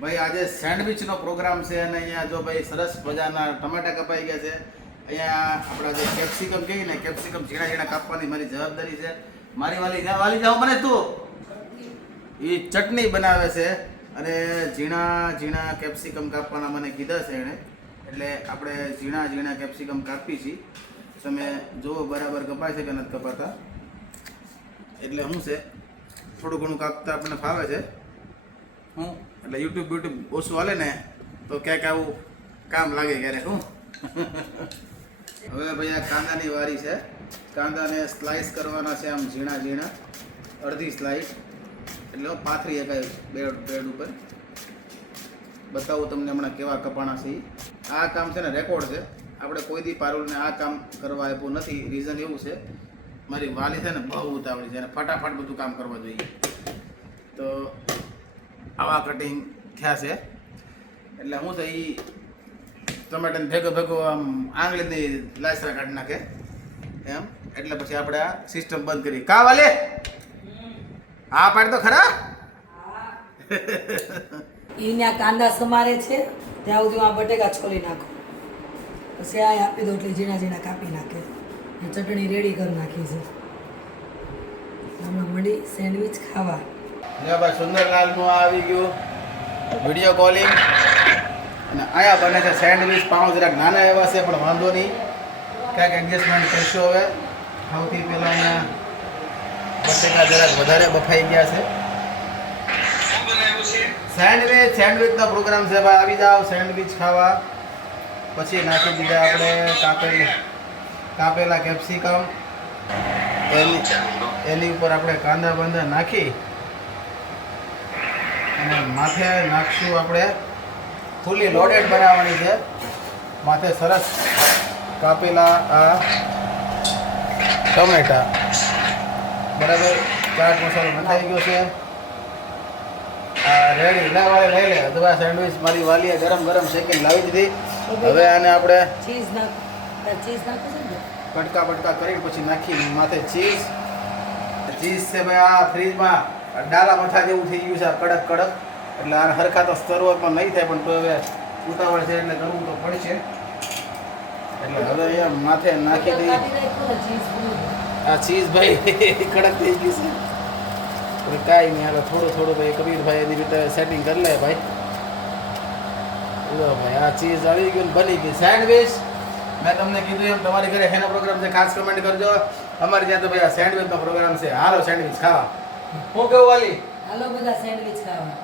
ભાઈ આજે સેન્ડવિચનો પ્રોગ્રામ છે અને અહીંયા જો ભાઈ સરસ મજાના ટમાટા કપાઈ ગયા છે. અહીંયા આપણા જે કેપ્સિકમ કહીએ ને, કેપ્સિકમ ઝીણા ઝીણા કાપવાની મારી જવાબદારી છે. મારી વાલી જાઓ મને તું એ ચટણી બનાવે છે અને ઝીણા ઝીણા કેપ્સિકમ કાપવાના મને કીધા છે એણે, એટલે આપણે ઝીણા ઝીણા કેપ્સિકમ કાપી છીએ. તમે જુઓ બરાબર કપાય છે કે નથી કપાતા. એટલે શું છે, થોડું ઘણું કાપતા આપણને ફાવે છે. હું એટલે યુટ્યુબ ઓછું હાલે ને તો ક્યાંક આવું કામ લાગે ક્યારેક. હું હવે ભાઈ આ કાંદાની વારી છે. કાંદાને સ્લાઈસ કરવાના છે આમ ઝીણા ઝીણા, અડધી સ્લાઈસ એટલે પાથરી શકાય બ્રેડ ઉપર. બતાવું તમને હમણાં કેવા કપાણા છે. આ કામ છે ને રેકોર્ડ છે, આપણે કોઈ દી પારુલને આ કામ કરવા આપ્યું નથી. રીઝન એવું છે, મારી વાલી છે ને બહુ ઉતાવળી છે અને ફટાફટ બધું કામ કરવા જોઈએ. તો આવા કટિંગ થયા છે એટલે શું છે, એ ટમેટાને ભેગો ભેગો આમ આંગળીની લાસરા કાઢી નાખે એમ. એટલે પછી આપણે આ સિસ્ટમ બંધ કરી. કા વાલે હા પાડ તો ખરા. ઈના કાંદા સમારે છે ત્યાં સુધી આ બટેકા છોલી નાખો, પછી આ આપી દો એટલે ઝીણા ઝીણા કાપી નાખે. ચટણી રેડી કરી નાખી છે. હમણાં મળી સેન્ડવિચ ખાવા. ભાઈ સુંદરલાલનું આવી ગયું વિડીયો કોલિંગ અને અહીંયા બને છે સેન્ડવિચ. પાઉં જરાક નાના એવા છે પણ વાંધો નહીં, ક્યાંક એડજસ્ટમેન્ટ કરશો. હવે સૌથી પહેલાં અહીંયા બટેકા જરાક વધારે બફાઈ ગયા છે. સેન્ડવિચનો પ્રોગ્રામ છે ભાઈ, આવી જાઓ સેન્ડવિચ ખાવા. પછી નાખી દીધા આપણે કાપેલા કેપ્સિકમ. એની ઉપર આપણે કાંદા બાંદા નાખી અને માથે નાખશું આપણે ફૂલી લોડેડ બનાવવાની છે. માથે સરસ કાપેલા આ ટમેટા, બરાબર ચાટ મસાલો નખાઈ ગયો છે. આ રેડી ના વાળે લઈ લે. અથવા સેન્ડવિચ મારી વાલીએ ગરમ ગરમ શેકીને લાવી દીધી. હવે આને આપણે ચીઝ નાખો છે ને, કટકા બટકા કરીને પછી નાખી માથે ચીઝ છે ભાઈ. આ ફ્રીજમાં ડાલા મથા જેવું થઈ ગયું છે, કડક કડક. એટલે આ હરખા તો શરૂઆતમાં નહીં થાય, પણ તો હવે ઉતાવળ છે એટલે કરવું તો પડશે. એટલે હવે અહીંયા માથે નાખી દઈએ. આ ચીઝ ભાઈ કડક થઈ ગઈ છે. કાંઈ નહીં, હાલો થોડું થોડું ભાઈ કબીરભાઈ એની રીતે સેટિંગ કરી લે ભાઈ. ભાઈ આ ચીઝ આવી ગયું, બની ગઈ સેન્ડવિચ. મેં તમને કીધું એમ તમારી ઘરે હેનો પ્રોગ્રામ છે, ખાસ કમેન્ટ કરજો. અમારે ત્યાં તો ભાઈ આ સેન્ડવિચનો પ્રોગ્રામ છે. હાલો સેન્ડવિચ ખાવા. હું કેવું વાલી? હાલો બધા સેન્ડવિચ ખાવા.